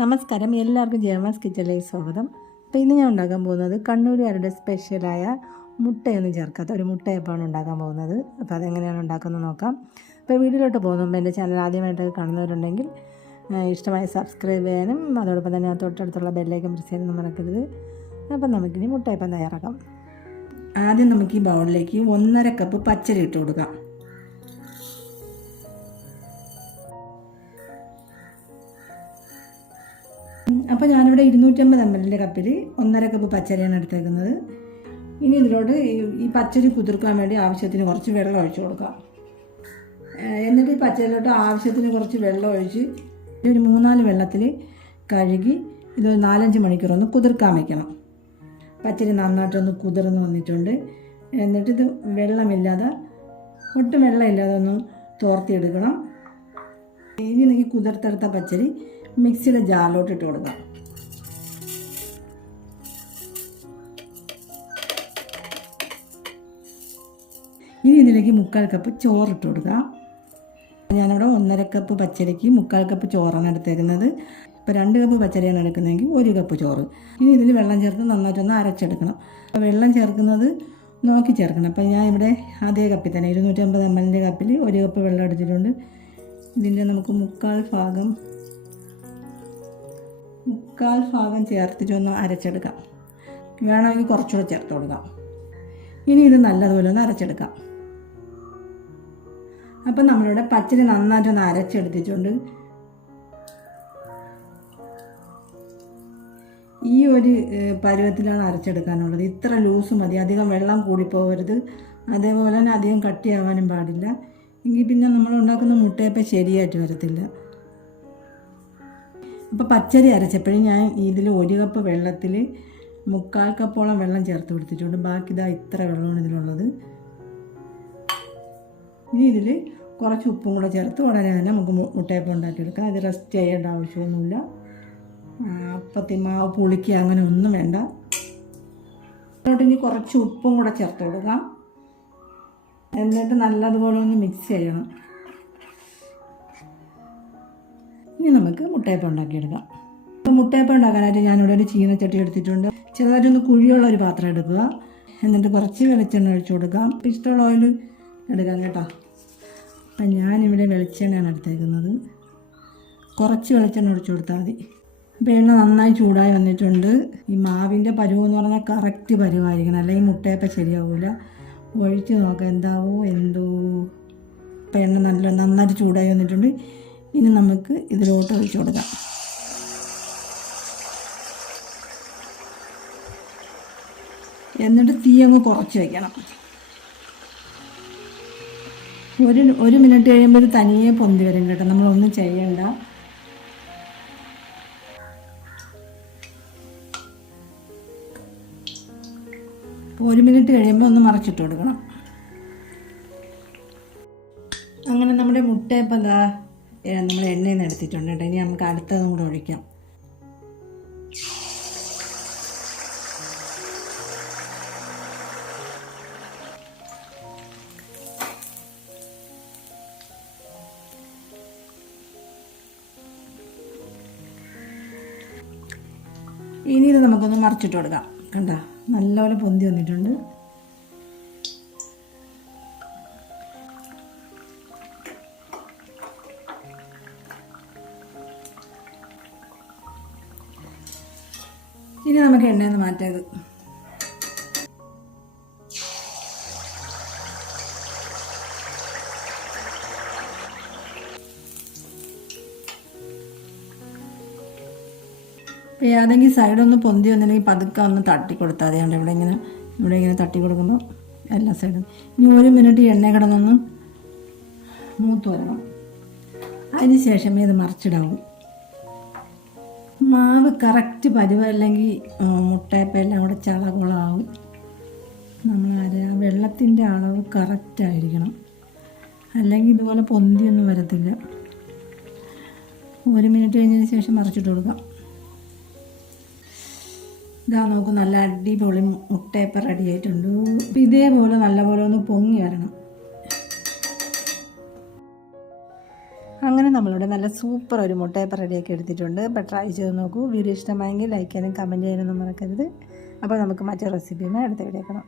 നമസ്കാരം. എല്ലാവർക്കും ജയമാസ് കിച്ചണിലേക്ക് സ്വാഗതം. അപ്പോൾ ഇന്ന് ഞാൻ ഉണ്ടാക്കാൻ പോകുന്നത് കണ്ണൂരുകാരുടെ സ്പെഷ്യലായ മുട്ടയൊന്നും ചേർക്കാത്ത ഒരു മുട്ടയപ്പമാണ് ഉണ്ടാക്കാൻ പോകുന്നത്. അപ്പോൾ അതെങ്ങനെയാണ് ഉണ്ടാക്കുന്നത് നോക്കാം. അപ്പോൾ വീഡിയോയിലോട്ട് മുമ്പ് എന്റെ ചാനൽ ആദ്യമായിട്ട് കാണുന്നവരുണ്ടെങ്കിൽ ഇഷ്ടമായി സബ്സ്ക്രൈബ് ചെയ്യാനും അതോടൊപ്പം തന്നെ തൊട്ടടുത്തുള്ള ബെല്ലേക്കും പ്രസ് ചെയ്യാനൊന്നും മറക്കരുത്. അപ്പം നമുക്കിനി മുട്ടയപ്പം തയ്യാറാക്കാം. ആദ്യം നമുക്ക് ഈ ബൗളിലേക്ക് ഒന്നര കപ്പ് പച്ചരി ഇട്ട് കൊടുക്കാം. അപ്പോൾ ഞാനിവിടെ ഇരുന്നൂറ്റമ്പത് എം എല്ലിന്റെ കപ്പിൽ ഒന്നര കപ്പ് പച്ചരിയാണ് എടുത്തേക്കുന്നത്. ഇനി ഇതിലോട്ട് ഈ- പച്ചരി കുതിർക്കാൻ വേണ്ടി ആവശ്യത്തിന് കുറച്ച് വെള്ളം ഒഴിച്ചു കൊടുക്കാം. എന്നിട്ട് ഈ പച്ചരിയിലോട്ട് ആവശ്യത്തിന് കുറച്ച് വെള്ളം ഒഴിച്ച് ഒരു മൂന്നാൽ വെള്ളത്തിൽ കഴുകി ഇത് നാലഞ്ച് മണിക്കൂറൊന്ന് കുതിർക്കാൻ വയ്ക്കണം പച്ചരി നന്നായിട്ടൊന്ന് കുതിർന്ന് വന്നിട്ടുണ്ട്. എന്നിട്ട് ഇത് വെള്ളമില്ലാതെ ഒട്ടും വെള്ളമില്ലാതെ ഒന്ന് തോർത്തിയെടുക്കണം. ഇനി ഈ കുതിർത്തെടുത്ത പച്ചരി മിക്സിയുടെ ജാറിലോട്ട് ഇട്ട് കൊടുക്കാം. ഇനി ഇതിലേക്ക് മുക്കാൽ കപ്പ് ചോറിട്ട് കൊടുക്കാം. ഞാനിവിടെ ഒന്നര കപ്പ് പച്ചരിക്ക് മുക്കാൽ കപ്പ് ചോറാണ് എടുത്തേക്കുന്നത്. ഇപ്പോൾ രണ്ട് കപ്പ് പച്ചരിയാണ് എടുക്കുന്നതെങ്കിൽ ഒരു കപ്പ് ചോറ്. ഇനി ഇതിൽ വെള്ളം ചേർത്ത് നന്നായിട്ടൊന്ന് അരച്ചെടുക്കണം. അപ്പോൾ വെള്ളം ചേർക്കുന്നത് നോക്കി ചേർക്കണം. അപ്പോൾ ഞാൻ ഇവിടെ അതേ കപ്പിൽ തന്നെ ഇരുന്നൂറ്റമ്പത് എം എല്ലിന്റെ കപ്പിൽ ഒരു കപ്പ് വെള്ളം എടുത്തിട്ടുണ്ട്. ഇതിന്റെ നമുക്ക് മുക്കാൽ ഭാഗം മുക്കാൽ ഭാഗം ചേർത്തിട്ട് ഒന്ന് അരച്ചെടുക്കാം. വേണമെങ്കിൽ കുറച്ചുകൂടെ ചേർത്ത് കൊടുക്കാം. ഇനി ഇത് നല്ലതുപോലെ ഒന്ന് അരച്ചെടുക്കാം. അപ്പം നമ്മളിവിടെ പച്ചരി നന്നായിട്ടൊന്ന് അരച്ചെടുത്തിട്ടുണ്ട്. ഈ ഒരു പരുവത്തിലാണ് അരച്ചെടുക്കാനുള്ളത്. ഇത്ര ലൂസ് മതി. അധികം വെള്ളം കൂടിപ്പോകരുത്. അതേപോലെ തന്നെ അധികം കട്ടിയാവാനും പാടില്ല. എങ്കിൽ പിന്നെ നമ്മൾ ഉണ്ടാക്കുന്ന മുട്ടയപ്പം ശരിയായിട്ട് വരത്തില്ല. അപ്പോൾ പച്ചരി അരച്ചപ്പോഴും ഞാൻ ഇതിൽ ഒരു കപ്പ് വെള്ളത്തിൽ മുക്കാൽ കപ്പോളം വെള്ളം ചേർത്ത് കൊടുത്തിട്ടുണ്ട് ബാക്കി ഇതാ ഇത്ര വെള്ളമാണ് ഇതിലുള്ളത്. ഇനി ഇതിൽ കുറച്ച് ഉപ്പും കൂടെ ചേർത്ത് ഉടനെ തന്നെ നമുക്ക് മുട്ടയപ്പം ഉണ്ടാക്കിയെടുക്കാം. അത് റെസ്റ്റ് ചെയ്യേണ്ട ആവശ്യമൊന്നുമില്ല. ആ, അപ്പത്തി മാവ് പുളിക്കുക അങ്ങനെ ഒന്നും വേണ്ട. അതുകൊണ്ട് ഇനി കുറച്ച് ഉപ്പും കൂടെ ചേർത്ത് കൊടുക്കാം. എന്നിട്ട് നല്ലതുപോലെ ഒന്ന് മിക്സ് ചെയ്യണം. ഇനി നമുക്ക് മുട്ടയപ്പം ഉണ്ടാക്കിയെടുക്കാം. അപ്പോൾ മുട്ടയപ്പം ഉണ്ടാക്കാനായിട്ട് ഞാനിവിടെ ഒരു ചീനച്ചട്ടി എടുത്തിട്ടുണ്ട്. ചെറുതായിട്ടൊന്ന് കുഴിയുള്ള ഒരു പാത്രം എടുക്കുക. എന്നിട്ട് കുറച്ച് വെളിച്ചെണ്ണ ഒഴിച്ചു കൊടുക്കാം. ഇഷ്ടമുള്ള ഓയിൽ എടുക്കാം കേട്ടോ. അപ്പം ഞാനിവിടെ വെളിച്ചെണ്ണയാണ് എടുത്തേക്കുന്നത്. കുറച്ച് വെളിച്ചെണ്ണ ഒഴിച്ചു കൊടുത്താൽ മതി. അപ്പോൾ എണ്ണ നന്നായി ചൂടായി വന്നിട്ടുണ്ട്. ഈ മാവിന്റെ പരുവ് എന്ന് പറഞ്ഞാൽ കറക്റ്റ് പരുവായിരിക്കണം. അല്ലെങ്കിൽ മുട്ടയപ്പം ശരിയാവില്ല ഒഴിച്ച് നോക്കാം എന്താവോ എന്തോ. ഇപ്പം എണ്ണ നല്ല നന്നായിട്ട് ചൂടായി വന്നിട്ടുണ്ട്. ഇനി നമുക്ക് ഇതിലോട്ട് ഒഴിച്ചു കൊടുക്കാം. എന്നിട്ട് തീ അങ്ങ് കുറച്ച് വയ്ക്കണം ഒരു ഒരു മിനിറ്റ് കഴിയുമ്പോൾ ഇത് തനിയെ പൊന്തി വരും കേട്ടോ. നമ്മളൊന്നും ചെയ്യണ്ട. ഒരു മിനിറ്റ് കഴിയുമ്പോൾ ഒന്ന് മറച്ചിട്ട് കൊടുക്കണം. അങ്ങനെ നമ്മുടെ മുട്ടയപ്പം എന്താ നമ്മൾ എണ്ണയിൽ നിന്ന് എടുത്തിട്ടുണ്ട് ഇനി നമുക്ക് അടുത്തതും കൂടെ ഒഴിക്കാം. ഇനി ഇത് നമുക്കൊന്ന് മറിച്ചിട്ട് കൊടുക്കാം. കണ്ട? നല്ലപോലെ പൊന്തി വന്നിട്ടുണ്ട്. ഇനി നമുക്ക് എണ്ണയെന്ന് മാറ്റാം ഇത്. ഏതെങ്കിലും സൈഡൊന്ന് പൊന്തി വന്നില്ലെങ്കിൽ പതുക്കെ ഒന്ന് തട്ടി കൊടുത്താൽ മതി ഇവിടെ ഇങ്ങനെ ഇവിടെ ഇങ്ങനെ തട്ടി കൊടുക്കുമ്പോൾ എല്ലാ സൈഡും ഇനി ഒരു മിനിറ്റ് എണ്ണ കിടന്നൊന്ന് മൂത്ത് വരണം. അതിന് ശേഷമേ ഇത് മറിച്ചിടാവൂ. മാവ് കറക്റ്റ് പരുവല്ലെങ്കിൽ മുട്ടയപ്പെല്ലാം കൂടെ ചളകുളമാവും. നമ്മൾ ആ വെള്ളത്തിന്റെ അളവ് കറക്റ്റായിരിക്കണം അല്ലെങ്കിൽ ഇതുപോലെ പൊന്തിയൊന്നും വരത്തില്ല. ഒരു മിനിറ്റ് കഴിഞ്ഞതിന് ശേഷം മറിച്ചിട്ട് കൊടുക്കാം. ഇതാ നോക്കും നല്ല അടിപൊളി മുട്ടയപ്പ റെഡി ആയിട്ടുണ്ട്. ഇതേപോലെ നല്ലപോലെ ഒന്ന് പൊങ്ങി വരണം. അങ്ങനെ നമ്മളിവിടെ നല്ല സൂപ്പർ ഒരു മുട്ടയപ്പം റെഡിയാക്കി എടുത്തിട്ടുണ്ട്. അപ്പോൾ ട്രൈ ചെയ്ത് നോക്കൂ. വീഡിയോ ഇഷ്ടമായെങ്കിൽ ലൈക്ക് ചെയ്യാനും കമന്റ് ചെയ്യാനൊന്നും മറക്കരുത്. അപ്പോൾ നമുക്ക് മറ്റേ റെസിപ്പിയുമായി അടുത്ത വീഡിയോ കാണാം.